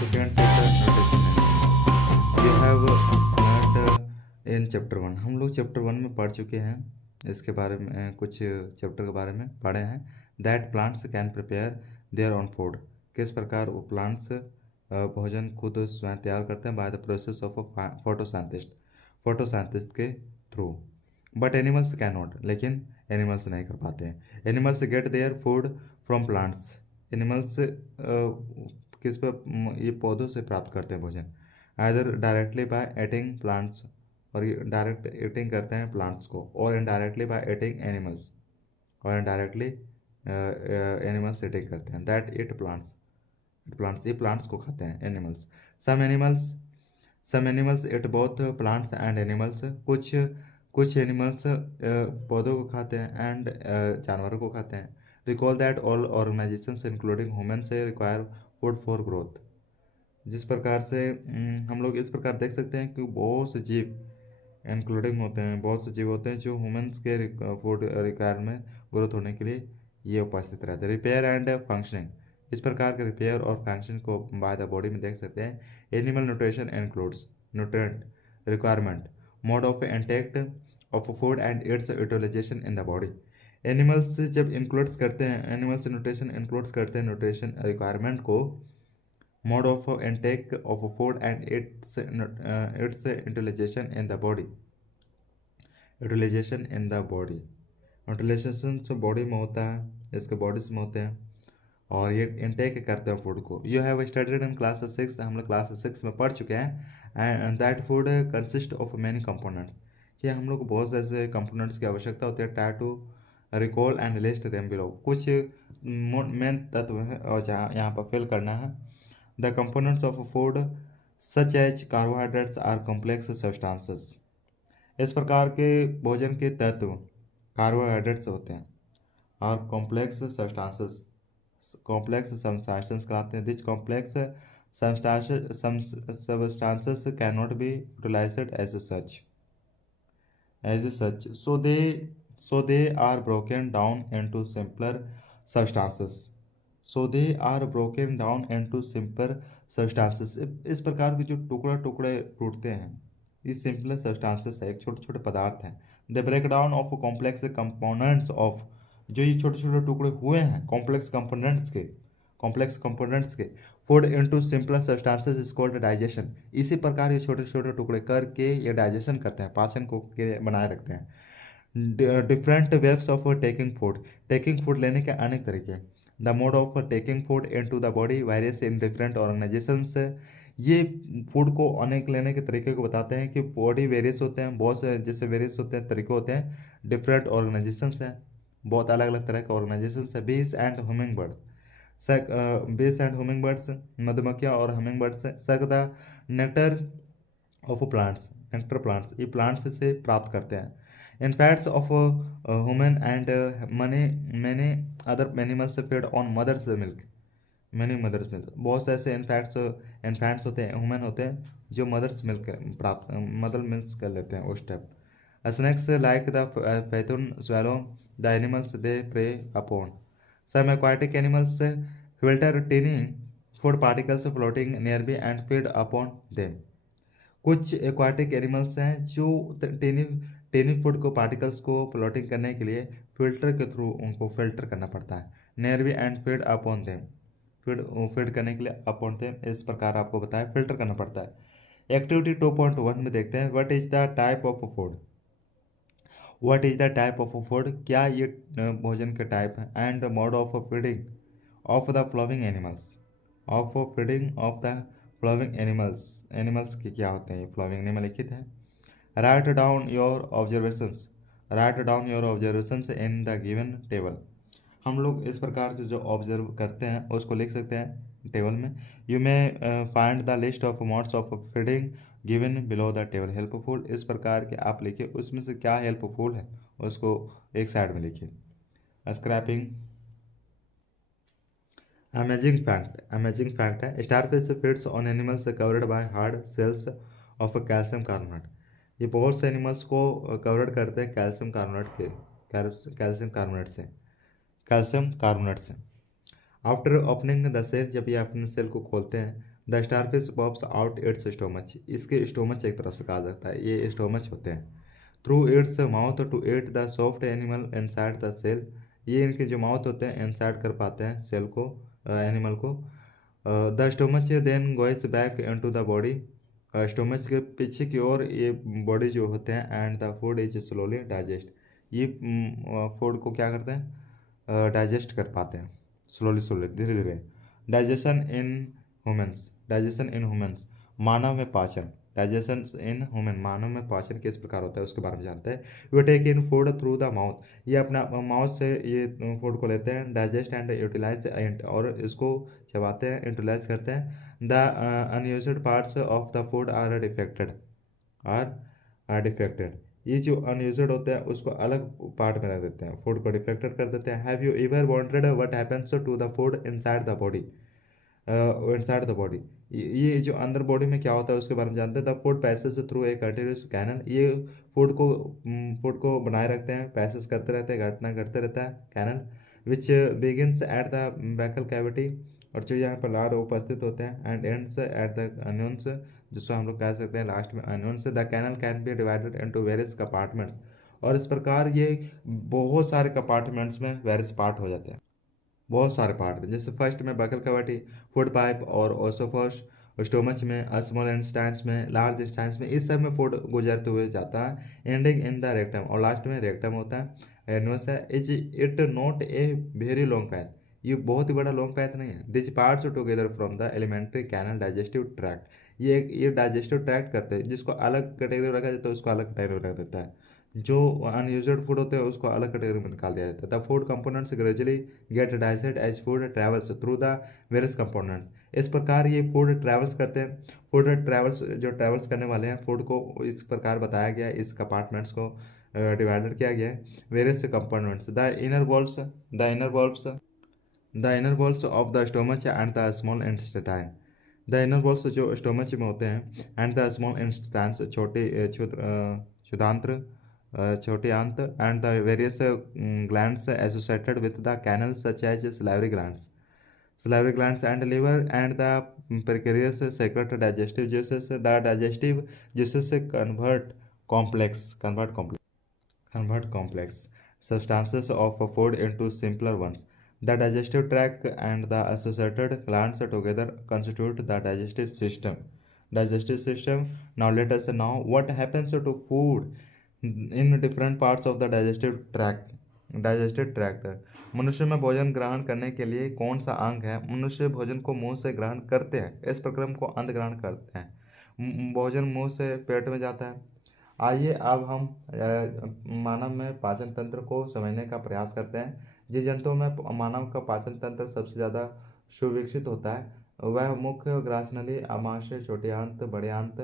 Second chapter nutrition animals you have learned in chapter one. हम लोग chapter one में पढ़ चुके हैं, इसके बारे में कुछ चैप्टर के बारे में पढ़े हैं। That plants can prepare their own food, किस प्रकार वो प्लांट्स भोजन खुद स्वयं तैयार करते हैं by the process of photosynthesis के through. But animals can not, लेकिन एनिमल्स नहीं कर पाते हैं। Animals get their food from plants, animals किस पर ये पौधों से प्राप्त करते हैं भोजन। Either directly by eating plants, और ये डायरेक्ट एटिंग करते हैं प्लांट्स को, और इनडायरेक्टली बाय एटिंग एनिमल्स, और इनडायरेक्टली एनिमल्स एटिंग करते हैं दैट इट प्लांट्स ये प्लांट्स को खाते हैं animals. Some animals eat both plants and animals, कुछ एनिमल्स पौधों को खाते हैं एंड जानवरों को खाते हैं। Recall that all organisations including human से रिक्वायर फूड फॉर ग्रोथ। जिस प्रकार से हम लोग इस प्रकार देख सकते हैं कि बहुत से जीव इंक्लूडिंग होते हैं, बहुत से जीव होते हैं जो ह्यूमंस के फूड रिक्वायरमेंट ग्रोथ होने के लिए ये उपस्थित रहते हैं। रिपेयर एंड फंक्शनिंग, इस प्रकार के रिपेयर और फंक्शन को बाय द बॉडी में देख सकते हैं। Animal nutrition includes nutrient requirement, mode of intake of food and its utilisation in the body. Animals जब इंक्लूड्स करते हैं, एनिमल्स न्यूट्रिशन इंक्लूड्स करते हैं न्यूट्रिशन रिक्वायरमेंट को, mode of intake of food and its utilisation in the body. Utilisation in the body, utilisation तो body में होता है, इसके बॉडीज में होते हैं, और ये इनटेक करते हैं फूड को। You have studied in class 6, हम लोग क्लास 6 में पढ़ चुके हैं। And that food consist of many components, कि हम लोग को बहुत ऐसे कंपोनेंट्स की आवश्यकता होती है। Try to recall and list them below, कुछ मेन तत्व हैं और जहाँ यहाँ पर फिल करना है। The components of food such as carbohydrates are complex substances, इस प्रकार के भोजन के तत्व कार्बोहाइड्रेट्स होते हैं और कॉम्प्लेक्स सब्सटेंसेस कहलाते हैं। This complex substances cannot be utilized as such, so they are broken down into simpler substances, इस प्रकार के जो टुकड़े टूटते हैं, ये सिंपलर सब्सटेंसेस है, एक छोटे छोटे पदार्थ हैं। The break down of complex components of, जो ये छोटे छोटे टुकड़े हुए हैं कॉम्प्लेक्स कंपोनेंट्स के food into simpler substances is called digestion. इसी प्रकार ये छोटे छोटे टुकड़े करके ये डाइजेशन करते हैं, पाचन को के बनाए रखते हैं। Different waves of taking food लेने के अनेक तरीके। The mode of taking food into the body various in different organisations, ये फूड को अनेक लेने के तरीके को बताते हैं कि बॉडी वेरियस होते हैं, बहुत से जैसे वेरियस होते हैं तरीके होते हैं। डिफरेंट ऑर्गेनाइजेशंस हैं, बहुत अलग अलग तरह के ऑर्गेनाइजेशंस है। बीज एंड ह्यूमिंग बर्ड्स, मधुमक्खियाँ और humming birds suck the nectar of plants, ये प्लांट्स से प्राप्त करते हैं। Infants of human and many other animals feed on mother's milk, बहुत से ऐसे इन्फेंट्स होते हैं, ह्यूमन होते हैं जो मदर मिल्क कर लेते हैं उस type. Snakes like the python swallow the animals they prey upon. Some aquatic animals filter tiny food particles floating nearby and feed upon them, कुछ एक्वाटिक एनिमल्स हैं जो टेनी फूड को पार्टिकल्स को फ्लोटिंग करने के लिए फिल्टर के थ्रू उनको फिल्टर करना पड़ता है। Nearby and feed upon them, feed करने के लिए अपॉन देम, इस प्रकार आपको बताया फिल्टर करना पड़ता है। एक्टिविटी 2.1 में देखते हैं what is the type of food, क्या ये भोजन के टाइप है। And mode of feeding of the following animals के क्या होते हैं, ये फ्लोविंग एनिमल लिखित है। Write down your observations in the given table, हम लोग इस प्रकार से जो ऑब्जर्व करते हैं उसको लिख सकते हैं टेबल में। You may find the list of modes of feeding given below the table. Helpful, इस प्रकार के आप लिखिए, उसमें से क्या हेल्पफुल है उसको एक साइड में लिखिए। स्क्रैपिंग, अमेजिंग फैक्ट है, starfish feeds on animals covered by hard shells of calcium carbonate, ये बहुत से एनिमल्स को कवर्ड करते हैं कैल्शियम कार्बोनेट से। आफ्टर ओपनिंग द सेल, जब ये अपने सेल को खोलते हैं, the starfish pops out its stomach, इसके स्टोमच एक तरफ से कहा जाता है, ये स्टोमच होते हैं। Through its mouth to eat the soft animal inside the shell, ये इनके जो माउथ होते हैं इनसाइड कर पाते हैं सेल को, एनिमल को। The stomach then goes back into the body, stomach के पीछे की ओर ये बॉडी जो होते हैं, and the food is slowly digest, ये फूड को क्या करते हैं, डाइजेस्ट कर पाते हैं स्लोली स्लोली, धीरे धीरे। Digestion in humans, digestion in humans, मानव में पाचन, डाइजेशन इन ह्यूमन, मानव में पाचन किस प्रकार होता है उसके बारे में जानते हैं। We take in food through the mouth, ये अपना माउथ से ये फूड को लेते हैं, डाइजेस्ट एंड यूटिलाइज और इसको चबाते हैं, यूटिलाइज करते हैं। The unused parts of the food are defecated, are defecated, ये जो अनयूज्ड होते हैं उसको अलग पार्ट में रख देते हैं, फूड को डिफेक्टेड कर देते हैं। Have you ever wondered what happens to the food inside the body, inside the body, ये जो अंदर बॉडी में क्या होता है उसके बारे में जानते हैं। The food passes through a continuous canal, ये फूड को बनाए रखते हैं, पैसेज करते रहते हैं, घटना घटते रहता है, canal which begins at the buccal cavity, और जो यहाँ पर लार उपस्थित होते हैं, and ends at the anus, जिसको हम लोग कह सकते हैं लास्ट में anus. The canal can be divided into various compartments, और इस प्रकार ये बहुत सारे कंपार्टमेंट्स में वेरियस पार्ट हो जाते हैं, बहुत सारे पार्ट में। जैसे फर्स्ट में बकल कैविटी, फूड पाइप और ओसोफस, स्टोमच में, स्मॉल इंस्टेंस में, लार्ज इंस्टेंस में, इस सब में फूड गुजरते हुए जाता है, एंडिंग इन द रेक्टम, और लास्ट में रेक्टम होता है। एनुअस है, is it not a very long path, ये बहुत ही बड़ा लॉन्ग पैथ नहीं है। This parts together from the alimentary canal digestive tract, ये डाइजेस्टिव ट्रैक्ट करते हैं, जिसको अलग कैटेगरी रखा जाता है उसको अलग कैटेगरी रख देता है, जो अनयूज्ड फूड होते हैं उसको अलग कैटेगरी में निकाल दिया जाता है। The food components gradually get digested as food travels through the various components, इस प्रकार ये फूड ट्रैवल्स करते हैं। फूड ट्रैवल्स, जो ट्रैवल्स करने वाले हैं फूड को, इस प्रकार बताया गया है, इस कंपार्टमेंट्स को डिवाइडेड किया गया है, various components. The inner walls, the inner walls of the stomach and the small intestine, the inner walls जो स्टोमच में होते हैं, एंड द स्मॉल इंटेस्टाइन्स छोटे क्षुद्रांत्र, छोटे आंत, and the various glands associated with the canal such as salivary glands and liver and the precarious secret digestive juices, the digestive juices convert complex substances of food into simpler ones. The digestive tract and the associated glands together constitute the digestive system. Now let us know what happens to food in different parts of the digestive tract. मनुष्य में भोजन ग्रहण करने के लिए कौन सा अंग है? मनुष्य भोजन को मुंह से ग्रहण करते हैं, इस प्रक्रम को अंत ग्रहण करते हैं। भोजन मुंह से पेट में जाता है। आइए अब हम मानव में पाचन तंत्र को समझने का प्रयास करते हैं। जिस जंतुओं में मानव का पाचन तंत्र सबसे ज़्यादा सुविकसित होता है वह मुख्य ग्रासनली, आमाशय, छोटे आंत, बड़े आंत,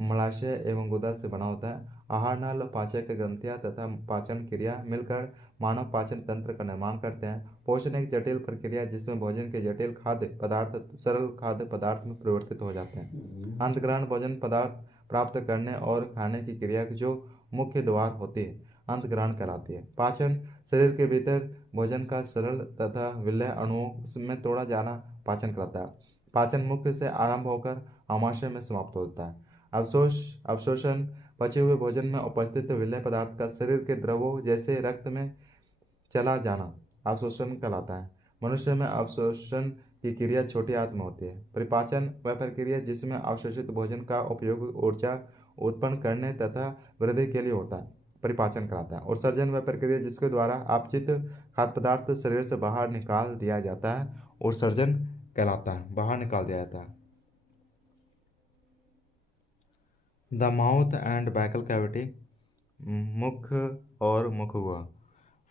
मलाशय एवं गुदा से बना होता है। आहार नल, पाचक ग्रंथियां तथा पाचन क्रिया मिलकर मानव पाचन तंत्र का निर्माण करते हैं। पोषण एक जटिल प्रक्रिया जिसमें भोजन के जटिल खाद्य पदार्थ सरल खाद्य पदार्थ में परिवर्तित हो जाते हैं। अंतग्रहण भोजन पदार्थ प्राप्त करने और खाने की क्रिया की जो मुख्य द्वार होती है अंतग्रहण कहलाती है। पाचन शरीर के भीतर भोजन का सरल तथा विलय अणुओं में तोड़ा जाना पाचन कहलाता है। पाचन मुख्य से आरंभ होकर आमाशय में समाप्त होता है। अवशोषण पचे हुए भोजन में उपस्थित विलय पदार्थ का शरीर के द्रवों जैसे रक्त में चला जाना अवशोषण कहलाता है। मनुष्य में अवशोषण की क्रिया छोटी आंत में होती है। परिपाचन वह प्रक्रिया जिसमें अवशोषित भोजन का उपयोग ऊर्जा उत्पन्न करने तथा वृद्धि के लिए होता है, परिपाचन कहलाता है। और सर्जन वह प्रक्रिया जिसके द्वारा अपचित खाद्य पदार्थ शरीर से बाहर निकाल दिया जाता है और सर्जन कहलाता है, बाहर निकाल दिया जाता है। The mouth and Baikal cavity, मुख और मुख गुहा।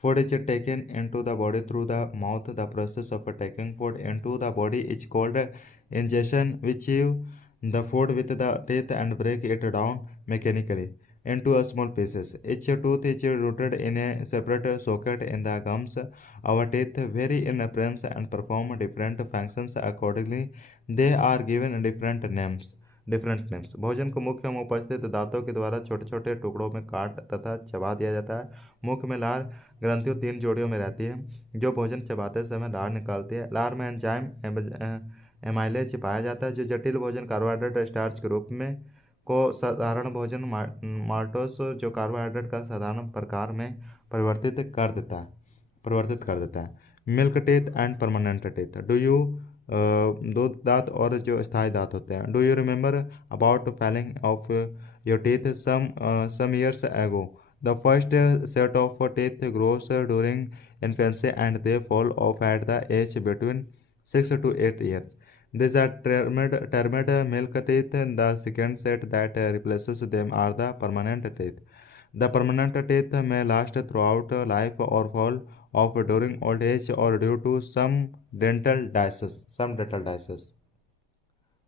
Food is taken into the body through the mouth. The process of taking food into the body is called ingestion, which chew the food with the teeth and break it down mechanically into small pieces. Each tooth is rooted in a separate socket in the gums. Our teeth vary in appearance and perform different functions accordingly. They are given different names. भोजन को मुख में उपस्थित दांतों के द्वारा छोटे छोटे टुकड़ों में काट तथा चबा दिया जाता है। मुख में लार ग्रंथियों 3 जोड़ियों में रहती है जो भोजन चबाते समय लार निकालती है। लार में एमाइलेज पाया जाता है। जो जटिल भोजन कार्बोहाइड्रेट स्टार्च के रूप में को साधारण भोजन माल्टोस जो कार्बोहाइड्रेट का साधारण प्रकार में परिवर्तित कर देता है। Milk teeth and permanent teeth. Do you दो दांत और जो स्थायी दांत होते हैं। Do you remember about falling of your teeth some years ago. The first set of teeth grows during infancy and they fall off at the age between 6 to 8 years. These are termed milk teeth. The second set that replaces them are the permanent teeth. The permanent teeth may last throughout life or fall off during old age or due to some dental disease.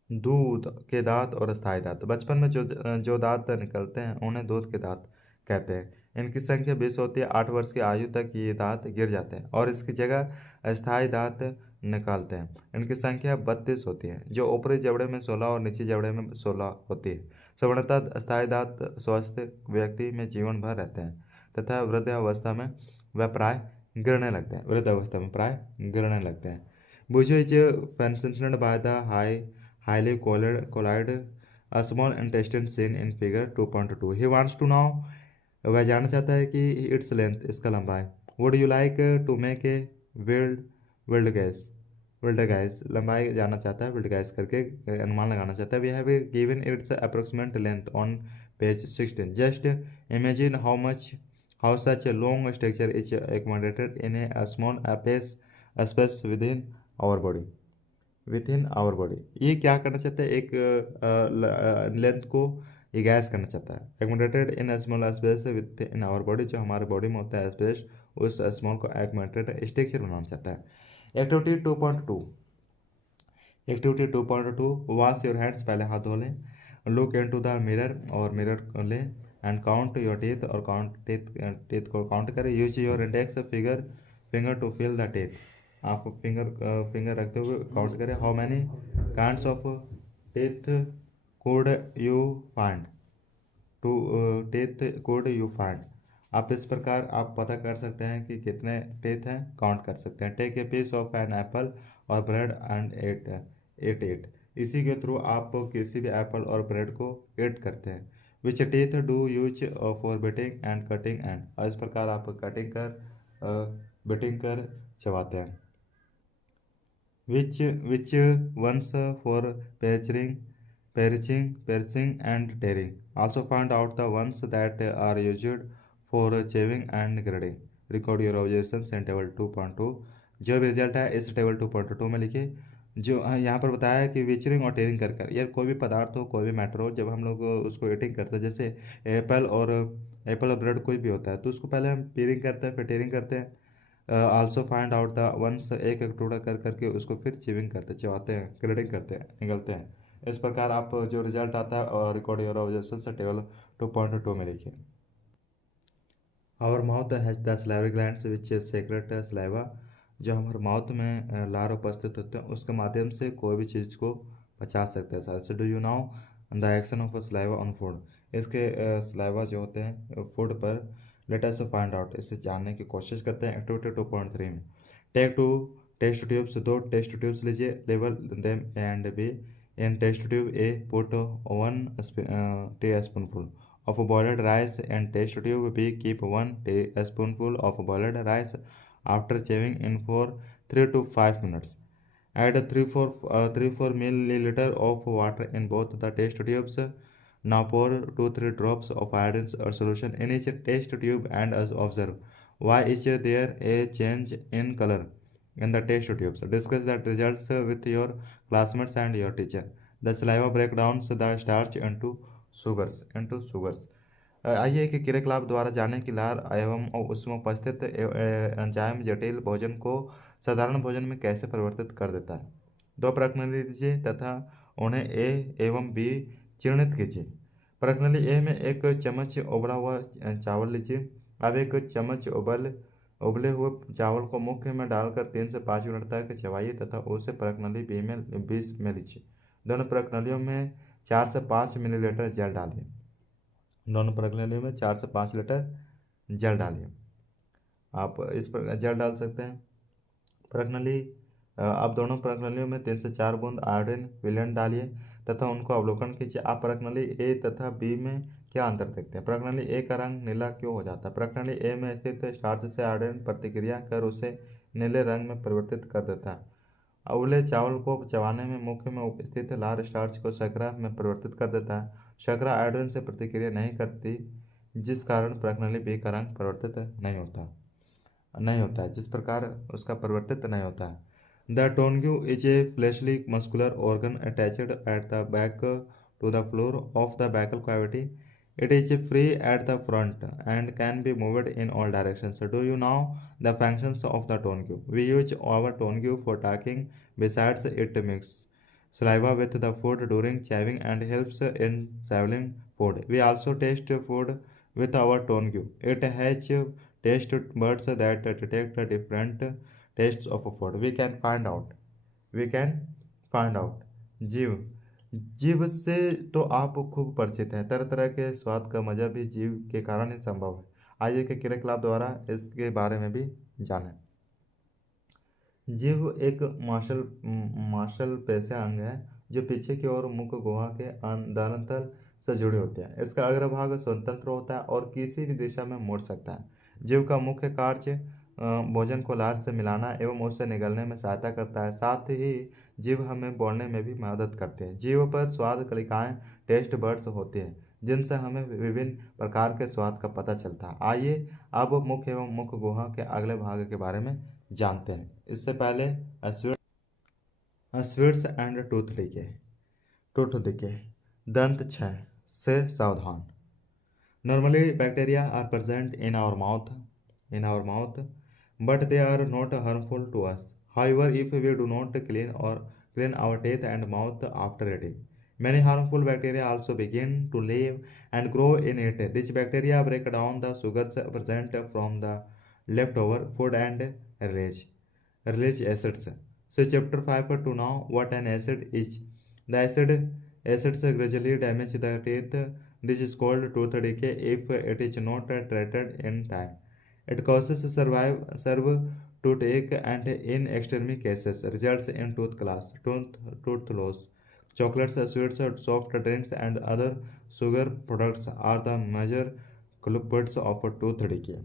दूध के दांत और स्थायी दांत। बचपन में जो दांत निकलते हैं उन्हें दूध के दांत कहते हैं। इनकी संख्या 20 होती है। 8 वर्ष की आयु तक ये दांत गिर जाते हैं और इसकी जगह स्थायी दांत निकालते हैं। इनकी संख्या 32 होती है। जो ऊपरी जबड़े में 16 और निचली जबड़े में 16 होती है। साधारणतः स्थायी दांत स्वस्थ व्यक्ति में जीवन भर रहते हैं तथा वृद्धावस्था में प्राय गिरने लगते हैं। बुझो is fascinated by the highly collide a small intestine seen in figure 2.2. He wants to know, वह जानना चाहता है कि its length, इसका लंबाई। Would you like to make a wild guess? लंबाई जानना चाहता है, wild guess करके अनुमान लगाना चाहता है। We have given its approximate length on page 16. Just imagine how such a long structure is accommodated in a small space within our body। ये क्या करना चाहता है, एक लेंथ को ये गैस करना चाहता है। Accommodated in small space within our body, जो हमारे बॉडी में होता है स्पेस, उस स्मॉल को एकोमोडेटेड स्ट्रक्चर बनाना चाहता है। एक्टिविटी 2.2 वॉश योर हैंड्स, पहले हाथ धो लें। लुक इनटू द मिरर, और मिरर लें। एंड काउंट योर टीथ, और टीथ को काउंट करें। Use your index finger to feel the teeth, आप फिंगर रखते हुए काउंट करें। How many kinds of teeth could you find आप इस प्रकार आप पता कर सकते हैं कि कितने टीथ हैं, काउंट कर सकते हैं। Take a piece of an apple और ब्रेड एंड एट इट। इसी के थ्रू आप किसी भी एप्पल और ब्रेड को एट करते हैं। Which teeth do use for biting and cutting and, और इस प्रकार आप बिटिंग कर चबाते हैं। which ones for piercing and tearing. Also find out the ones that are used for chewing and grading. Record your observations in table 2.2. जो भी result है इस टेबल 2.2 में लिखिए। जो यहाँ पर बताया है कि विचरिंग और टेयरिंग कर यार कोई भी पदार्थ हो, कोई भी मैटर हो, जब हम लोग उसको ईटिंग करते हैं, जैसे एप्पल और ब्रेड कोई भी होता है, तो उसको पहले हम पीलिंग करते हैं, फिर टेयरिंग करते हैं। Also find out the ones, एक टुकड़ा करके उसको फिर चबाते हैं, ग्रेडिंग करते हैं, निगलते हैं। इस प्रकार आप जो रिजल्ट आता है और रिकॉर्ड योर ऑब्जर्वेशंस टेबल 2.2 में लिखिए। Our mouth has the salivary glands which is secrete saliva, जो हमारे माउथ में लार उपस्थित होते हैं, उसके माध्यम से कोई भी चीज़ को पचा सकते हैं सारे से। Do you now the action of saliva on food, इसके सलाइवा जो होते हैं फूड पर। लेट अस फाइंड आउट, इसे जानने की कोशिश करते हैं। एक्टिविटी 2.3 में take 2 test tubes, 2 test tubes लीजिए। लेवल them A and B. In test tube A put 1 teaspoonful of boiled rice, and test tube B keep 1 teaspoonful of boiled rice after chewing in for 3 to 5 minutes. Add 3-4 milliliter of water in both the test tubes. Now pour 2-3 drops of iodine or solution in each test tube and observe why is there a change in color in the test tubes. Discuss the results with your classmates and your teacher. The saliva break down the starch into sugars. आइए कि क्रियाकलाप द्वारा जाने की लार एवं उसमें उपस्थित एंजाइम जटिल भोजन को साधारण भोजन में कैसे परिवर्तित कर देता है। 2 प्रश्न लीजिए तथा उन्हें ए एवं बी चिह्नित कीजिए। प्रश्नावली ए में 1 चम्मच उबला हुआ चावल लीजिए। अब 1 चम्मच उबले हुए चावल को मुख्य में डालकर 3 से 5 मिनट तक चबाइए तथा उसे प्रश्नावली बी में 20 में लीजिए। दोनों प्रश्नावलियों में 4 से 5 मिलीलीटर जल डालिए। दोनों प्रश्नावलियों में 4 से 5 लीटर जल डालिए। आप इस पर जल डाल सकते हैं। प्रश्नावली आप दोनों प्रणालियों में 3 से 4 बूंद आयोडीन विलयन डालिए तथा उनको अवलोकन कीजिए। आप प्रणाली ए तथा बी में क्या अंतर देखते हैं? प्रणाली ए का रंग नीला क्यों हो जाता है? प्रणाली ए में स्थित स्टार्च से आयोडीन प्रतिक्रिया कर उसे नीले रंग में परिवर्तित कर देता है। उबले चावल को चबाने में मुख में उपस्थित लाल स्टार्च को शर्करा में परिवर्तित कर देता है। शर्करा आयोडीन से प्रतिक्रिया नहीं करती, जिस कारण प्रणाली बी का रंग परिवर्तित नहीं होता है, जिस प्रकार उसका परिवर्तित नहीं होता है। The tongue is a fleshy muscular organ attached at the back to the floor of the buccal cavity. It is free at the front and can be moved in all directions. Do you know the functions of the tonkyu? We use our tonkyu for talking. Besides, it mixes saliva with the food during chewing and helps in swallowing food. We also taste food with our tonkyu. It has taste buds that detect different tastes of food. We can find out. जीव जीव से तो आप खूब परिचित हैं। तरह तरह के स्वाद का मजा भी जीव के कारण ही संभव है। आइए के क्रियाकलाप द्वारा इसके बारे में भी जानें। जीव एक मार्शल पेशे अंग है जो पीछे की ओर मुख गुहा के दानांतल से जुड़े होते हैं। इसका अग्रभाग स्वतंत्र होता है और किसी भी दिशा में मुड़ सकता है। जीव का मुख्य कार्य भोजन को लार से मिलाना एवं उससे निगलने में सहायता करता है। साथ ही जीव हमें बोलने में भी मदद करते हैं। जीव पर स्वाद कलिकाएं टेस्ट बर्ड्स होती हैं जिनसे हमें विभिन्न प्रकार के स्वाद का पता चलता है। आइए अब मुख एवं मुख गुहा के अगले भाग के बारे में जानते हैं। इससे पहले स्वीट्स एंड टूथ डिके दंत क्षय से सावधान। Normally bacteria are present in our mouth, but they are not harmful to us. However, if we do not clean our teeth and mouth after eating, many harmful bacteria also begin to live and grow in it. These bacteria break down the sugars present from the leftover food and release acids. So, chapter 5 to know what an acid is. The acids gradually damage the teeth. This is called tooth decay if it is not treated in time. It causes serve toothache and in extreme cases results in tooth loss. Chocolates, sweets, soft drinks, and other sugar products are the major culprits of tooth decay.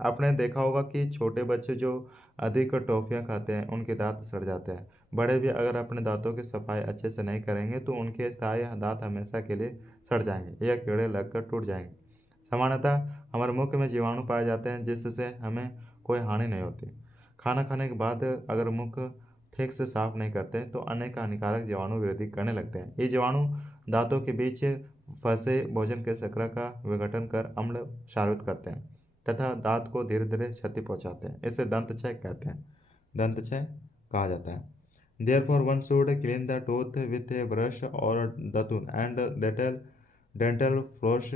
आपने देखा होगा कि छोटे बच्चे जो अधिक टॉफियाँ खाते हैं उनके दांत सड़ जाते हैं। बड़े भी अगर अपने दांतों की सफाई अच्छे से नहीं करेंगे तो उनके स्थायी दांत हमेशा के लिए सड़ जाएंगे या कीड़े लगकर टूट जाएंगे। सामान्यतः हमारे मुख में जीवाणु पाए जाते हैं जिससे हमें कोई हानि नहीं होती। खाना खाने के बाद अगर मुख ठीक से साफ नहीं करते तो अनेक हानिकारक जीवाणु वृद्धि करने लगते हैं। ये जीवाणु दांतों के बीच फंसे भोजन के शर्करा का विघटन कर अम्ल क्षारित करते हैं तथा दांत को धीरे धीरे क्षति पहुंचाते हैं। इसे दंत क्षय कहा जाता है। Therefore, one should clean the tooth with a brush or datul and dental floss,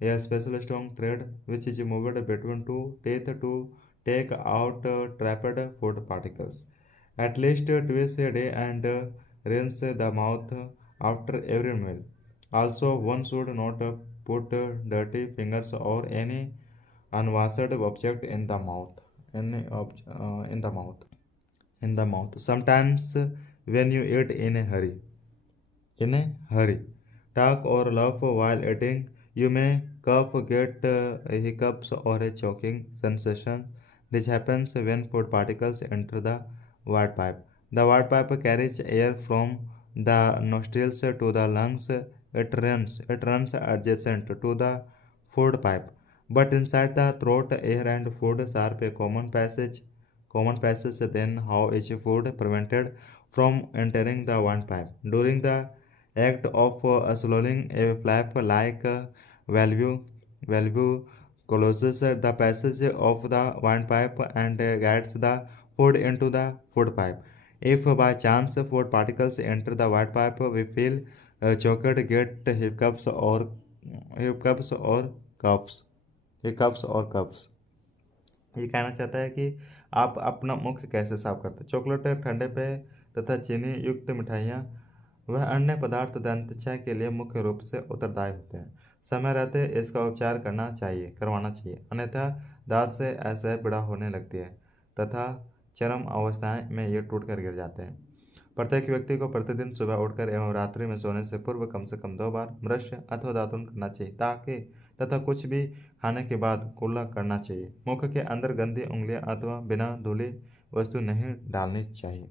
a special strong thread which is moved between two teeth to take out trapped food particles. At least twice a day and rinse the mouth after every meal. Also, one should not put dirty fingers or any unwashed object in the mouth. In the mouth. Sometimes when you eat in a hurry, talk or laugh while eating, you may cough, get hiccups or a choking sensation. This happens when food particles enter the wide pipe. The wide pipe carries air from the nostrils to the lungs. It runs adjacent to the food pipe. But inside the throat, air and food share a common passage. Then how is food prevented from entering the windpipe? During the act of swallowing, a flap like valve closes the passage of the windpipe and guides the food into the food pipe. If by chance food particles enter the windpipe, we feel choked, get hiccups or coughs. ये कहना चाहता है कि आप अपना मुख कैसे साफ करते हैं। चॉकलेट, ठंडे पेय तथा चीनी युक्त मिठाइयाँ वह अन्य पदार्थ दंत क्षय के लिए मुख्य रूप से उत्तरदायी होते हैं। समय रहते इसका उपचार करवाना चाहिए, अन्यथा दांत से असह्य पीड़ा होने लगती है तथा चरम अवस्थाएं में ये टूट कर गिर जाते हैं। प्रत्येक व्यक्ति को प्रतिदिन सुबह उठकर एवं रात्रि में सोने से पूर्व कम से कम 2 बार ब्रश अथवा दातुन करना चाहिए तथा कुछ भी खाने के बाद कुल्ला करना चाहिए। मुख के अंदर गंदी उंगलियां अथवा बिना धुली वस्तु नहीं डालनी चाहिए।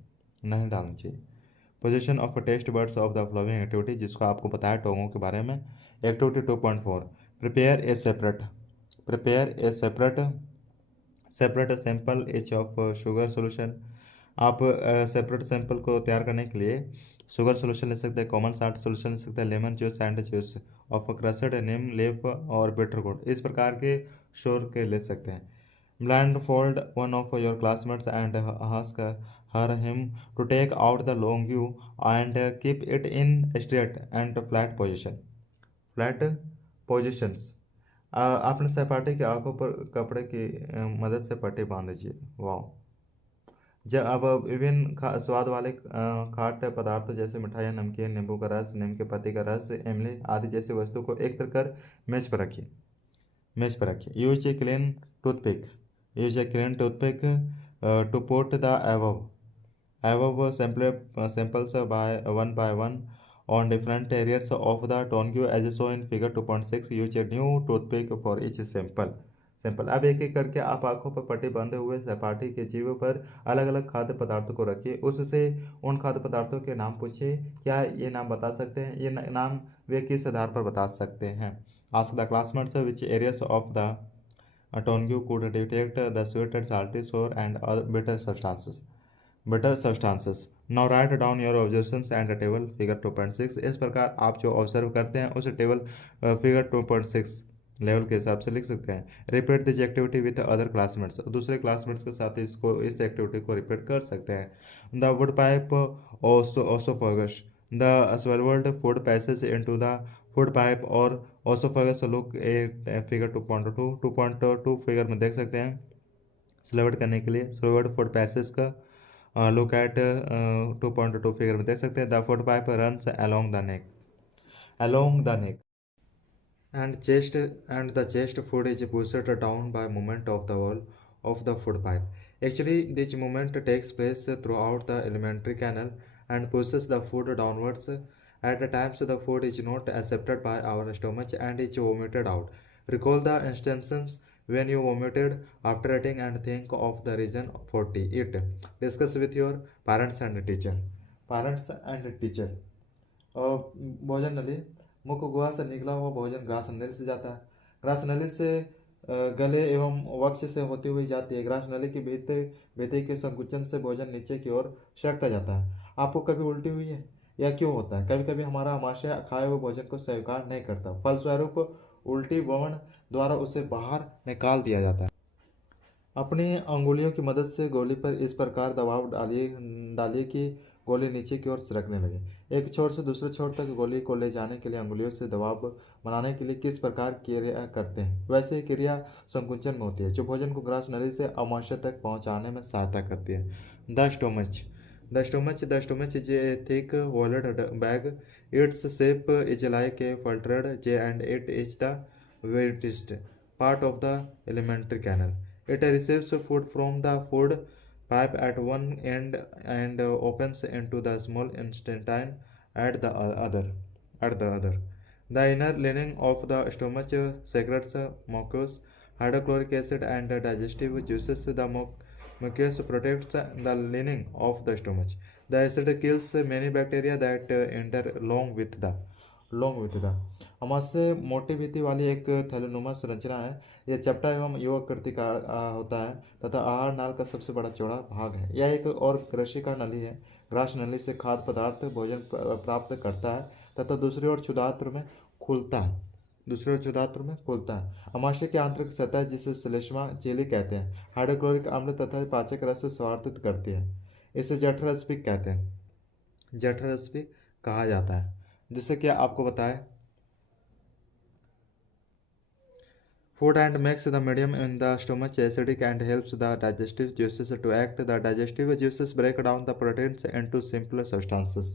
Position of taste buds of the flowing activity, जिसको आपको पता है टोंगों के बारे में। Activity 2.4, prepare a separate sample H of sugar solution. आप सेपरेट सैंपल को तैयार करने के लिए शुगर सोल्यूशन ले सकते हैं, कॉमन साल्ट सोल्यूशन ले सकते हैं, lemon juice and juice of crushed neem leaf और बिटर गुड, इस प्रकार के शोर के ले सकते हैं। Blindfold one of your classmates and ask her him to take out the long you and keep it in straight and flat positions. अपने सहपाठी की आंखों पर कपड़े की मदद से पट्टी बांध दीजिए। वाह। जब अब विभिन्न स्वाद वाले खाद्य पदार्थ जैसे मिठाइयाँ, नमकीन, नींबू का रस, नीम के पत्ते का रस, इमली आदि जैसी वस्तु को एक कर मेज पर रखिए। Use a clean toothpick to put the above samples by one on different areas of the tongue as shown in figure 2.6. Use a new toothpick for each sample. अब एक एक करके आप आंखों पर पट्टी बंधे हुए सहपाठी के जीव पर अलग अलग खाद्य पदार्थों को रखिए। उससे उन खाद्य पदार्थों के नाम पूछिए। क्या ये नाम बता सकते हैं? ये नाम वे किस आधार पर बता सकते हैं? Ask the classmates which areas of the tongue could detect the sweet and salty, sour and other bitter substances. Now write down your observations and table figure 2.6. इस प्रकार आप जो ऑब्जर्व करते हैं उसे टेबल फिगर 2.6 लेवल के हिसाब से लिख सकते हैं। Repeat this activity with other classmates, दूसरे क्लासमेट्स के साथ इस एक्टिविटी को रिपीट कर सकते हैं। The wood pipe oesophagus, the swallowed food passes into the food pipe और oesophagus look a figure 2.2 figure में देख सकते हैं। स्लेवर्ड करने के लिए स्लेवर्ड फूड पैसेज का लुक एट 2.2 फिगर में देख सकते हैं। The food pipe runs along the neck and the chest food is pushed down by movement of the wall of the food pipe. Actually, this movement takes place throughout the alimentary canal and pushes the food downwards. At times, the food is not accepted by our stomach and is vomited out. Recall the instances when you vomited after eating and think of the reason for it. Discuss with your parents and teacher. भोजन नली मुख गुहा से निकला हुआ भोजन grass नली से जाता है। ग्रास नली से गले एवं वक्ष से होती हुई जाती है। ग्रास नली की भीतर के संकुचन से भोजन नीचे की ओर सरकता जाता है। आपको कभी उल्टी हुई है? या क्यों होता है? कभी कभी हमारा आमाशय खाए हुए भोजन को स्वीकार नहीं करता, फलस्वरूप उल्टी वमन द्वारा उसे बाहर निकाल दिया जाता है। अपनी अंगुलियों की मदद से गोली पर इस प्रकार दबाव डालिए कि गोली नीचे की ओर सरकने लगे। एक छोर से दूसरे छोर तक गोली को ले जाने के लिए अंगुलियों से दबाव बनाने के लिए किस प्रकार क्रिया करते हैं, वैसे ही क्रिया संकुचन में होती है जो भोजन को ग्रास नली से आमाशय तक पहुंचाने में सहायता करती है। The stomach is a thick wallet bag. Its shape is like a filtered J and it is the wettest part of the alimentary canal. It receives food from the food pipe at one end and opens into the small intestine at the other. The inner lining of the stomach secretes mucus, hydrochloric acid and digestive juices. The mucus protects the lining of the stomach. The acid kills many bacteria that enter along with the आमाशय मोटी भित्ति वाली एक थैलोनुमा संरचना है। यह चपटा एवं युवाकृति का होता है तथा आहार नाल का सबसे बड़ा चौड़ा भाग है। यह एक और ग्रसिका नली है। ग्रास नली से खाद्य पदार्थ भोजन प्राप्त करता है तथा दूसरी ओर क्षुधात्र में खुलता है। आमाशय की आंतरिक सतह जिसे श्लेष्मा झिल्ली कहते हैं, हाइड्रोक्लोरिक अम्ल तथा पाचक रस स्वार्थित करती है। इसे जठरस्फी कहा जाता है। जिससे कि आपको बताए food and makes the medium in the stomach acidic and helps the digestive juices to act. The digestive juices break down the proteins into simpler substances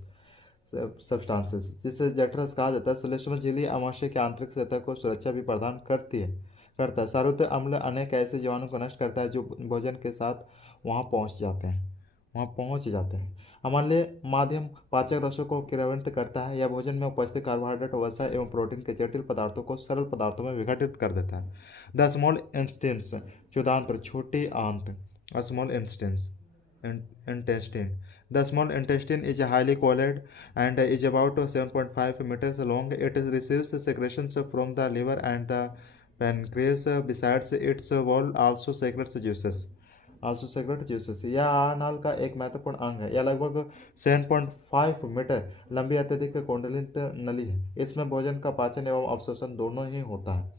जिसे जठरस कहा जाता है। श्लेष्मा झिल्ली आमाशय की आंतरिक सतह को सुरक्षा भी प्रदान करता है। सार्वत्रिक अम्ल अनेक ऐसे जीवाणु को नष्ट करता है जो भोजन के साथ वहाँ पहुँच जाते हैं, वहाँ पहुँच जाते हैं। अम्लीय माध्यम पाचक रसों को क्रियान्वित करता है या भोजन में उपस्थित कार्बोहाइड्रेट, वसा एवं प्रोटीन के जटिल पदार्थों को सरल पदार्थों में विघटित कर देता है। द स्मॉल इंटेस्टाइन, चुदांत्र, छोटी आंत, small intestine. The small intestine is highly coiled and is about 7.5 meters long. It receives secretions from the liver and the pancreas. Besides its wall, also secretes juices. यह आहार नाल का एक महत्वपूर्ण अंग है। यह लगभग 7.5 मीटर लंबी अत्यधिक कुंडलित नली है। इसमें भोजन का पाचन एवं अवशोषण दोनों ही होता है।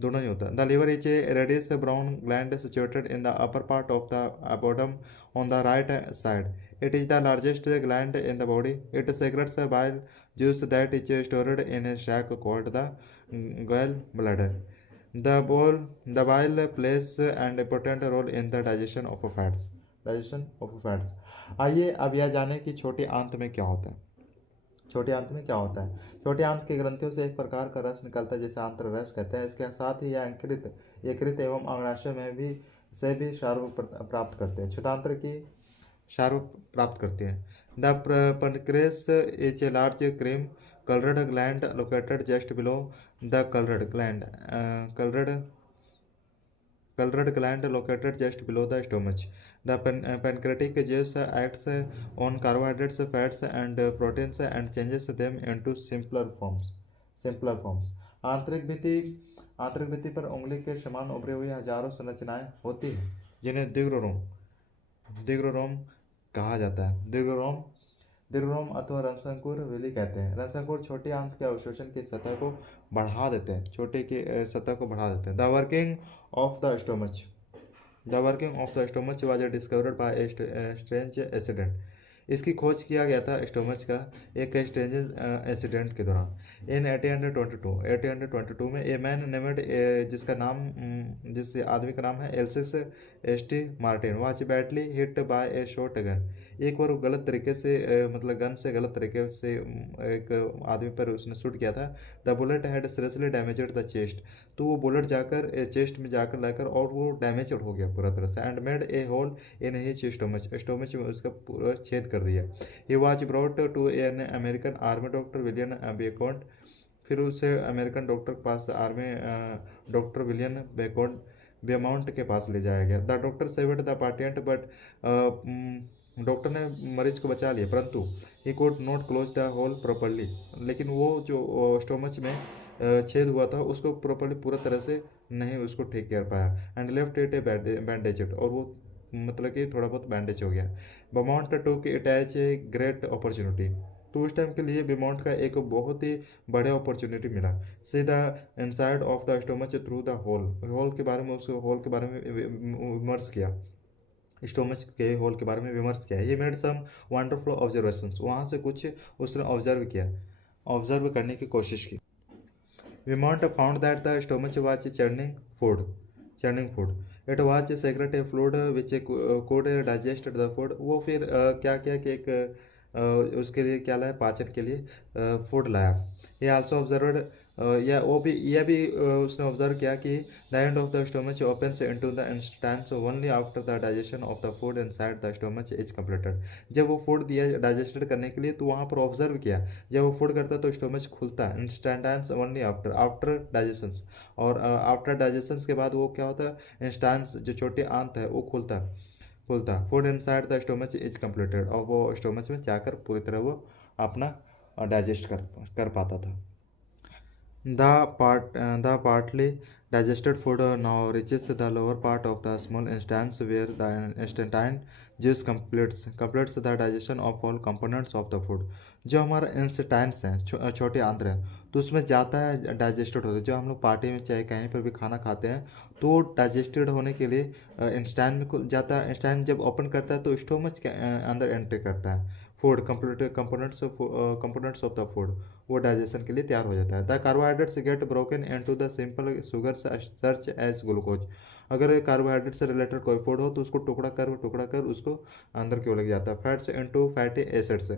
The liver is a reddish brown gland situated in the upper part of the abdomen on the right side. It is the largest gland in the body. It secretes bile juice that is stored in a sac called the gallbladder. The bile plays an important role in the digestion of fats. आइए अब यह जानें कि छोटी आंत में क्या होता है। छोटी आंत में क्या होता है? छोटी आंत की ग्रंथियों से एक प्रकार का रस निकलता है जिसे आंत्र रस कहते हैं। इसके साथ ही यह यकृत एवं अग्नाशय में भी क्षार प्राप्त करते हैं। क्षुधांत्र की क्षार प्राप्त करते हैं। The pancreas is a large cream colored gland located just below the colored gland located just below the stomach. The pancreatic juice acts on carbohydrates, fats, and proteins and changes them into simpler forms. आंतरिक भित्ति पर उंगली के समान उभरी हुई हजारों संरचनाएं होती हैं जिन्हें दिग्रोम कहा जाता है। दिग्रोम अथवा रसंकुर विली कहते हैं। रसंकुर छोटी आंत के अवशोषण की सतह को बढ़ा देते हैं। The working of the stomach was discovered by a strange accident. इसकी खोज किया गया था स्टोमच का एक स्ट्रेंज इंसिडेंट के दौरान। इन 1822 में ए मैन नेमेड जिस आदमी का नाम है else's ST Martin was badly hit by A shot gun. एक बार गलत तरीके से मतलब गन से गलत तरीके से एक आदमी पर उसने शूट किया था। The bullet had seriously damaged the chest. तो वो बुलेट जाकर चेस्ट में जाकर लाकर और वो डैमेज हो गया पूरा तरह से। And made a hole in his stomach में उसका पूरा छेद कर दिया। He was brought to an American army doctor William Beaumont. फिर उसे अमेरिकन डॉक्टर के पास आर्मी डॉक्टर विलियम बेमाउंट के पास ले जाया गया। The doctor saved the patient but doctor ने मरीज को बचा लिया परंतु he could not close the hole properly. लेकिन वो जो स्टोमच में छेद हुआ था उसको प्रॉपरली पूरा तरह से नहीं उसको ठीक कर पाया। And left it a bandage और वो मतलब कि थोड़ा बहुत बैंडेज हो गया। Beaumont to it as a great opportunity. तो उस टाइम के लिए बेमाउंट का एक बहुत ही बड़े अपॉर्चुनिटी मिला। See the inside of the stomach through the hole के बारे में उसको होल के बारे में विमर्श किया। स्टोमच के होल के बारे में विमर्श किया। ये मेड सम वंडरफुल ऑब्जर्वेशंस। वहाँ से कुछ उसने ऑब्जर्व करने की कोशिश की। Beaumont found that the stomach was churning food. It was secrete a fluid which could digest the food. वो फिर क्या किया कि एक उसके लिए क्या लाया पाचन के लिए फूड लाया। ये आल्सो ऑब्जर्व यह भी उसने ऑब्जर्व किया कि the end of the stomach opens into the instance only after the digestion of the food inside the stomach is completed. जब वो फूड दिया डाइजेस्टेड करने के लिए तो वहाँ पर ऑब्जर्व किया जब वो फूड करता तो स्टोमच खुलता है इंस्टेंस ओनली आफ्टर डाइजेशन। और आफ्टर डाइजेशन के बाद वो क्या होता है इंस्टेंस जो छोटी आंत है वो खुलता food inside the stomach is completed और वो स्टोमच में जाकर पूरी तरह वो अपना डाइजेस्ट कर पाता था। The partly digested food now reaches the lower part of the small intestine where the intestine juice completes the digestion of all components of the food. जो हमारा इंस्टेंस है छोटे आंत्र है तो उसमें जाता है डाइजेस्टेड होता है। जो हम लोग पार्टी में चाहे कहीं पर भी खाना खाते हैं तो डाइजेस्टेड होने के लिए इंस्टेंस में जाता है। इंस्टेंस जब ओपन करता है तो स्टोमच के अंदर एंट्री करता है। Food components of the food वो डाइजेशन के लिए तैयार हो जाता है। The carbohydrates get broken into the simple sugars सर्च एज ग्लूकोज। अगर कार्बोहाइड्रेट से रिलेटेड कोई फूड हो तो उसको टुकड़ा कर उसको अंदर क्यों लग जाता है। Fats into fatty acids.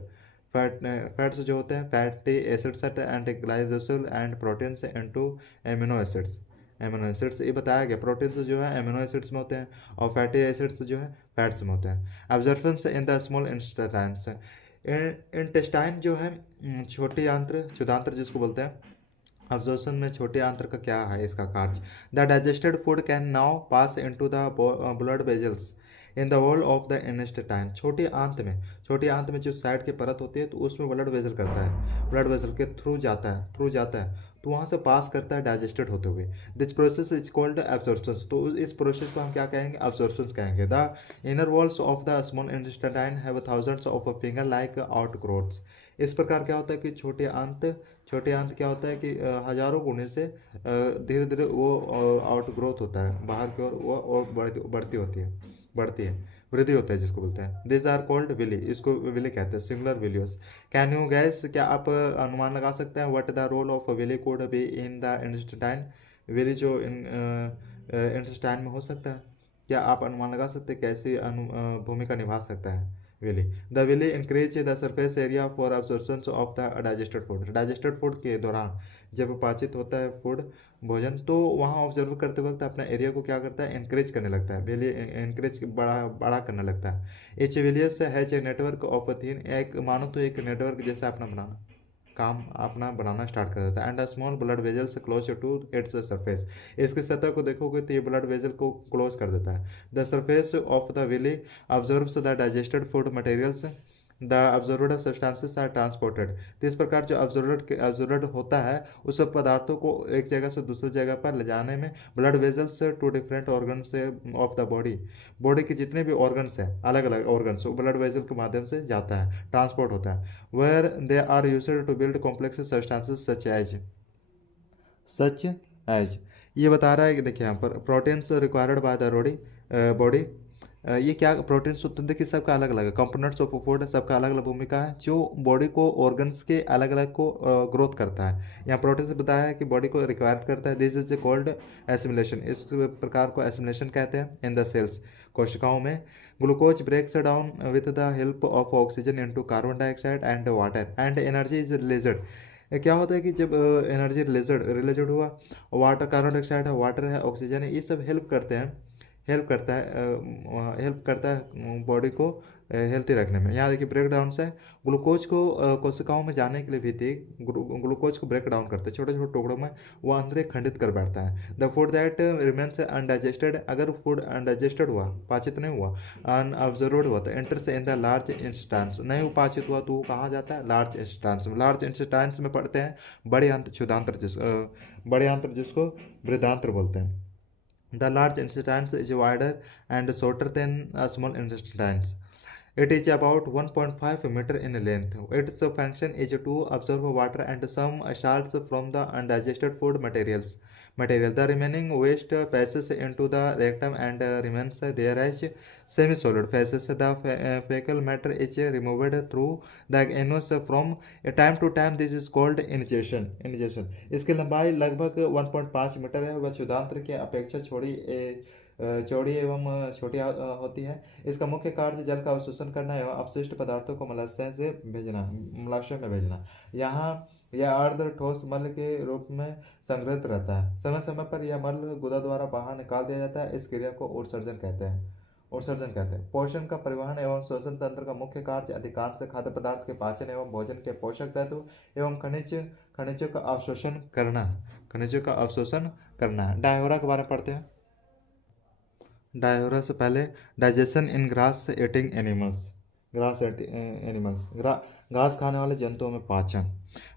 Fats जो होते हैं fatty acids and glycerol and proteins into amino acids. Amino acids, ये बताया गया। प्रोटीन्स जो है एमिनो एसिड्स में होते हैं और फैटी एसिड्स जो है फैट्स में होते हैं। Absorptions in the small intestines, intestine जो है छोटी आंत्र, क्षुधांत्र जिसको बोलते हैं। अब्जॉर्प्शन में छोटे आंत्र का क्या है इसका कार्य? The digested food can now pass into the blood vessels in the wall of the intestine. छोटी आंत में जो साइड की परत होती है तो उसमें ब्लड वेजल करता है, ब्लड वेजल के थ्रू जाता है तो वहाँ से पास करता है डाइजेस्टेड होते हुए। This process is called absorption. तो इस प्रोसेस को हम क्या कहेंगे? एब्जॉर्प्शन कहेंगे। The inner walls of the small intestine have thousands of finger like outgrowths. इस प्रकार क्या होता है कि छोटे आंत क्या होता है कि हजारों गुने से धीरे धीरे वो आउटग्रोथ होता है, बाहर की ओर वो और बढ़ती है, वृद्धि होता है जिसको बोलते हैं। दिस आर कॉल्ड विली, इसको विली कहते हैं, singular villus. Can you guess, क्या आप अनुमान लगा सकते हैं what the role of villi could be in the intestine? Villi जो इंटेस्टाइन में हो सकता है, क्या आप अनुमान लगा सकते हैं कैसी भूमिका निभा सकता है villi? The villi increase the surface area for absorption of the digested food. Digested food के दौरान जब पाचित होता है फूड भोजन, तो वहाँ ऑब्जर्व करते वक्त अपना एरिया को क्या करता है? इंक्रीज करने लगता है। विली इंक्रीज बड़ा करने लगता है। Each villus has a network of thin, एक मानो तो एक नेटवर्क जैसा अपना बनाना स्टार्ट कर देता है। And a small blood vessels close to its surface, इसकी सतह को देखोगे तो ये ब्लड वेजल को क्लोज कर देता है। The surface of the villi absorbs the digested food materials, the absorbed substances are transported. तो इस प्रकार जो ऑब्जर्व्ड होता है उस पदार्थों को एक जगह से दूसरी जगह पर ले जाने में blood vessels to different organ से ऑफ द बॉडी के जितने भी ऑर्गन्स हैं, अलग अलग ऑर्गन्स, वो ब्लड वेजल के माध्यम से जाता है, ट्रांसपोर्ट होता है। Where they are used to build complex substances such as ये बता रहा है कि देखिए यहाँ पर proteins required by the body. ये क्या प्रोटीन्स होते हैं? देखिए सबका अलग अलग है। कंपोनेंट्स ऑफ फूड सबका अलग अलग भूमिका है जो बॉडी को ऑर्गन्स के अलग अलग को ग्रोथ करता है। यहाँ प्रोटीन से बताया है कि बॉडी को रिक्वायर करता है। दिस इज कॉल्ड एसिमिलेशन, इस प्रकार को एसिमिलेशन कहते हैं। इन द सेल्स, कोशिकाओं में glucose breaks down with the help of oxygen into carbon dioxide and water and energy is released. क्या होता है कि जब एनर्जी रिलीज्ड हुआ, वाटर, कार्बन डाइऑक्साइड है, वाटर है, ऑक्सीजन है, ये सब हेल्प करता है बॉडी को हेल्थी रखने में। यहाँ देखिए ब्रेक डाउन से ग्लूकोज को कोशिकाओं में जाने के लिए भी थी, ग्लूकोज को ब्रेक डाउन करते हैं छोटे छोटे टुकड़ों में, वो अंदर खंडित कर बैठता है। The food that remains undigested, अगर फूड अनडाइजेस्टेड हुआ, पाचित नहीं हुआ, अनऑब्जर्व्ड हुआ तो enters in the large instance, नहीं वो पाचित हुआ तो वो कहाँ जाता है? लार्ज इंस्टेंस में। लार्ज इंस्टेंस में पढ़ते हैं बड़े आंत्र, बड़े आंत्र जिसको बृहदांत्र बोलते हैं। The large intestine is wider and shorter than a small intestine. It is about 1.5 meter in length. Its function is to absorb water and some salts from the undigested food material. The remaining waste passes into the rectum and remains there as semi-solid phases. The fecal matter is removed through the anus from time to time. This is called ingestion. इसकी लंबाई लगभग 1.5 metre है। वह क्षुधांत्र की अपेक्षा चौड़ी एवं छोटी होती है। इसका मुख्य कार्य जल का अवशोषण करना एवं अपशिष्ट पदार्थों को मलाशय में भेजना। यहाँ यह अर्ध ठोस मल के रूप में संग्रहित रहता है। समय समय पर यह मल गुदा द्वारा बाहर निकाल दिया जाता है। इस क्रिया को उत्सर्जन कहते हैं। पोषण का परिवहन एवं श्वसन तंत्र का मुख्य कार्य अधिकांश खाद्य पदार्थ के पाचन एवं भोजन के पोषक तत्व एवं खनिजों का अवशोषण करना है। डायोरा के बारे में पढ़ते हैं। डायोरा से पहले digestion in grass eating animals, घास खाने वाले जंतुओं में पाचन।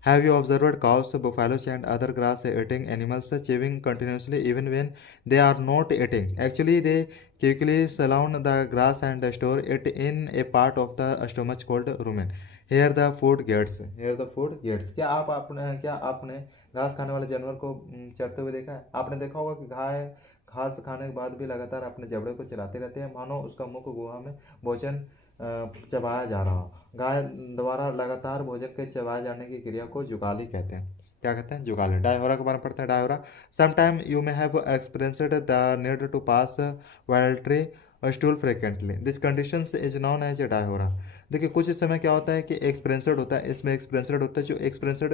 Have you observed cows, buffaloes and other grass eating animals chewing continuously even when they are not eating? Actually they quickly surround the grass and store it in a part of the stomach called rumen. Here the food gets. क्या आपने घास खाने वाले जानवर को चरते हुए देखा है? आपने देखा होगा कि घास खाने के बाद भी लगातार अपने जबड़े को चलाते रहते हैं, मानो उसका मुख गुहा में भोजन चबाया जा रहा हो। गाय द्वारा लगातार भोजन के चबाए जाने की क्रिया को जुगाली कहते हैं। क्या कहते हैं? जुगाली। डायोरा के बारे में पढ़ते हैं। Diarrhoea, sometime you may have experienced the need to pass watery stool frequently, this condition is known as a diarrhoea. देखिए कुछ समय क्या होता है कि एक्सपीरियंस्ड होता है, इसमें एक्सपीरियंस्ड होता है जो एक्सपीरियंस्ड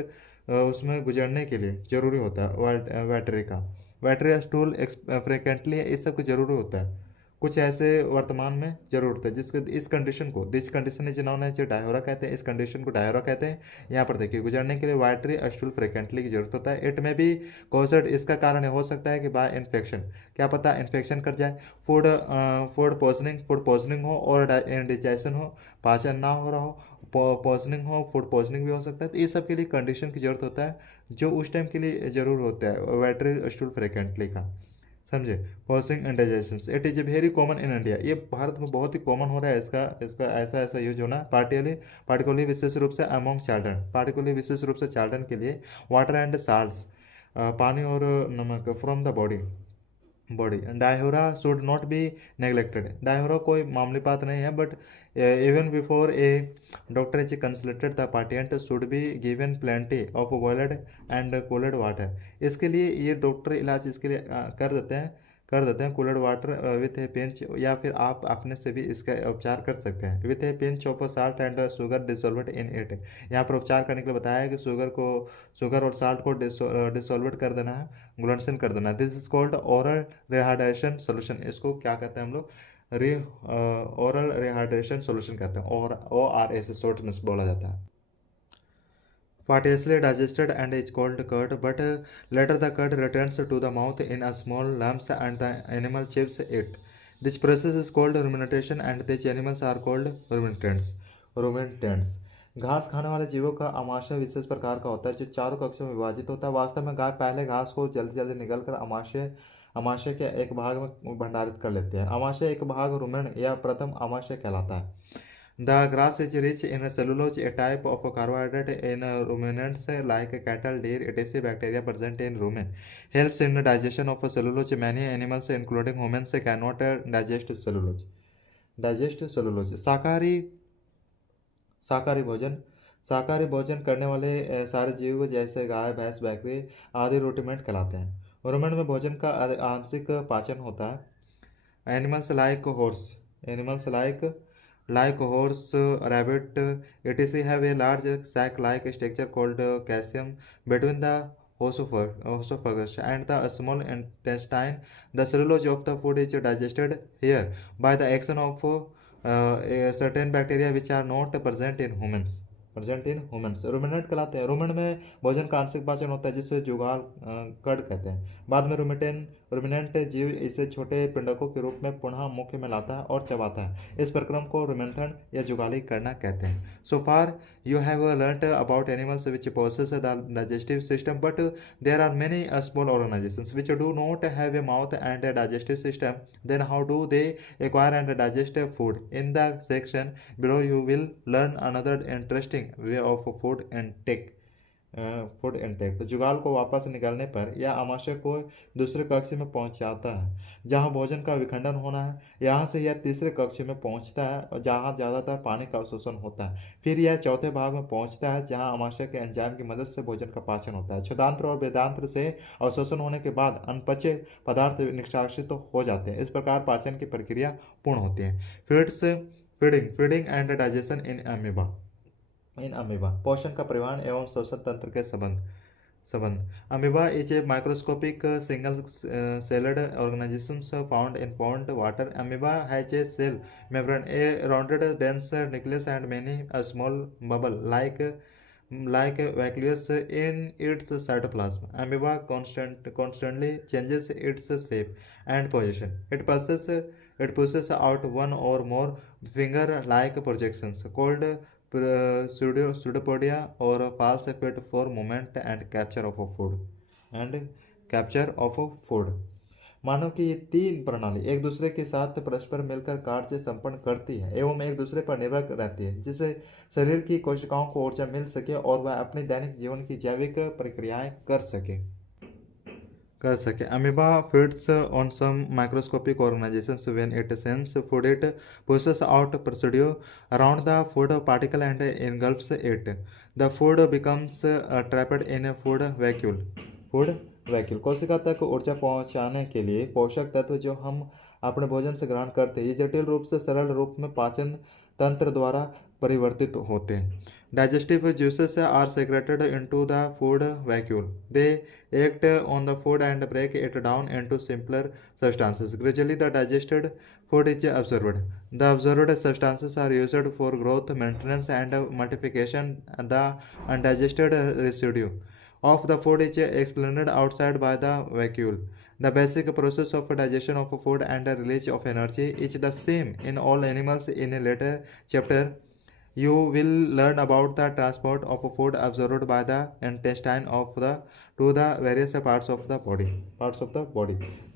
उसमें गुजरने के लिए जरूरी होता है वाइल्ट्री का। वाटरी स्टूल फ्रिक्वेंटली इस सब की जरूरी होता है, कुछ ऐसे वर्तमान में जरूर होता है जिसको इस कंडीशन को this condition is known as diarrhoea कहते हैं, इस कंडीशन को डायोरा कहते हैं। यहाँ पर देखिए गुजरने के लिए वाटरी स्टूल फ्रिक्वेंटली की जरूरत होता है। इट में भी कॉजेड इसका कारण हो सकता है कि बाय इन्फेक्शन, क्या पता इन्फेक्शन कर जाए, फूड फूड पॉइजनिंग हो और इंडिजेशन हो, पाचन ना हो रहा हो, पॉइजनिंग हो, फूड पॉइजनिंग भी हो सकता है। तो ये सब के लिए कंडीशन की जरूरत होता है जो उस टाइम के लिए जरूर होता है वाटरी स्टूल फ्रिक्वेंटली का, समझे। Passing and digestion it is very common in India, ये भारत में बहुत ही कॉमन हो रहा है इसका इसका ऐसा ऐसा यूज होना, पार्टिकुलरली विशेष रूप से अमोंग चिल्ड्रन, पार्टिकुलरली विशेष रूप से चिल्ड्रन के लिए। वाटर एंड साल्ट्स, पानी और नमक from the body diarrhoea should not be neglected, diarrhoea कोई मामूली बात नहीं है, but even before a doctor is consulted the patient should be given plenty of boiled and cold water, इसके लिए ये डॉक्टर इलाज इसके लिए कर देते हैं cooled water with a pinch, या फिर आप अपने से भी इसका उपचार कर सकते हैं with a pinch of salt and sugar dissolved in it. यहाँ पर उपचार करने के लिए बताया है कि शुगर और साल्ट को डिसॉल्वेट कर देना है, घुलनशील कर देना है। This is called oral rehydration solution, इसको क्या कहते हैं हम लोग, ओरल रिहाइड्रेशन सोल्यूशन कहते हैं, और ORS शॉर्ट में बोला जाता है। Partiously digested and is called curd, but later the curd returns to the mouth in a small lumps and the animal chews it. This process is called rumination and these animals are called ruminants. Ruminants. घास खाने वाले जीवों का आमाशय विशेष प्रकार का होता है जो चारों कक्षों में विभाजित होता है। वास्तव में गाय पहले घास को जल्दी जल्दी निगल कर आमाशय के एक भाग में भंडारित कर लेते हैं। आमाशय एक भाग रुमेन या प्रथम आमाशय कहलाता है। The grass is rich in cellulose, a type of carbohydrate in ruminants like cattle, deer, etc. Bacteria present in rumen helps in digestion of cellulose. Many animals, including humans, cannot digest cellulose. शाकाहारी भोजन करने वाले सारे जीव जैसे गाय, भैंस, बकरी आदि रूटिमेंट कहलाते हैं। रुमेन में भोजन का आंशिक पाचन होता है। Animals like horse, rabbit, etc. have a large sac-like structure called caesium between the esophagus and the small intestine. The cellulose of the food is digested here by the action of certain bacteria which are not present in humans. रुमिनेंट कहलाते हैं। रुमिन में भोजन का आंशिक पाचन होता है जिसे जुगाल कड़ कहते हैं। बाद में रुमिनेंट जीव इसे छोटे पिंडकों के रूप में पुनः मुख्य में लाता है और चबाता है। इस प्रक्रम को रुमेंथन या जुगाली करना कहते हैं। So far you have learned about animals which possess the digestive system, but there are many small organisations which do not have a mouth and a digestive system. Then how do they acquire and digest food? In the section below you will learn another interesting way of food intake। तो जुगाल को वापस निकालने पर यह आमाशय को दूसरे कक्ष में पहुंचाता है जहां भोजन का विखंडन होना है। यहां से यह तीसरे कक्ष में पहुंचता है जहां ज़्यादातर पानी का अवशोषण होता है। फिर यह चौथे भाग में पहुंचता है जहां आमाशय के एंजाइम की मदद से भोजन का पाचन होता है। क्षुधांत्र और वेदांत्र से अवशोषण होने के बाद अनपचे पदार्थ निष्कासित हो जाते हैं। इस प्रकार पाचन की प्रक्रिया पूर्ण होती है। Feeding and digestion in amoeba पोषण का परिवहन एवं श्वसन तंत्र के संबंध। Amoeba is a microscopic single celled organisation found in pond water. Amoeba has a cell membrane, a rounded dense nucleus and many small bubble like vacuoles in its cytoplasm. Amoeba constantly changes its shape and position. It pushes out one or more finger-like projections called pseudopodia or false feet for movement and capture of food. मानव की ये तीन प्रणाली एक दूसरे के साथ परस्पर मिलकर कार्य संपन्न करती है एवं एक दूसरे पर निर्भर रहती है जिससे शरीर की कोशिकाओं को ऊर्जा मिल सके और वह अपनी दैनिक जीवन की जैविक प्रक्रियाएं कर सके। Amoeba feeds on some microscopic organizations. When it sends food, it pushes out residue around the food particle and engulfs it. The food becomes trapped in a food vacuole. कोशिका तक ऊर्जा पहुंचाने के लिए पोषक तत्व जो हम अपने भोजन से ग्रहण करते हैं ये जटिल रूप से सरल रूप में पाचन तंत्र द्वारा परिवर्तित होते हैं। Digestive juices are secreted into the food vacuole. They act on the food and break it down into simpler substances. Gradually, the digested food is absorbed. The absorbed substances are used for growth, maintenance, and multiplication. The undigested residue of the food is expelled outside by the vacuole. The basic process of digestion of food and release of energy is the same in all animals. In a later chapter, you will learn about the transport of food absorbed by the intestine of the to the various parts of the body.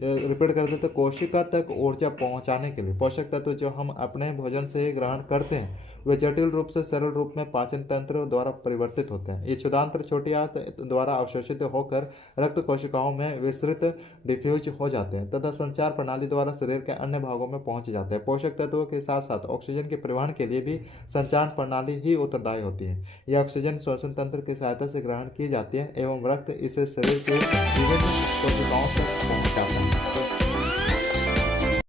Repeat कर देते, कोशिका तक ऊर्जा पहुंचाने के लिए पोषक तत्व जो हम अपने भोजन से ग्रहण करते हैं वे जटिल रूप से सरल रूप में पाचन तंत्र द्वारा परिवर्तित होते हैं। ये क्षुधांत्र छोटी आंत द्वारा अवशोषित होकर रक्त कोशिकाओं में विस्तृत डिफ्यूज हो जाते हैं तथा संचार प्रणाली द्वारा शरीर के अन्य भागों में पहुंच जाते हैं। पोषक तत्वों के साथ साथ ऑक्सीजन के परिवहन के लिए भी संचार प्रणाली ही उत्तरदायी होती है। यह ऑक्सीजन श्वसन तंत्र की सहायता से ग्रहण की जाती है एवं रक्त इसे शरीर के विभिन्न कोशिकाओं तक पहुंचाता है।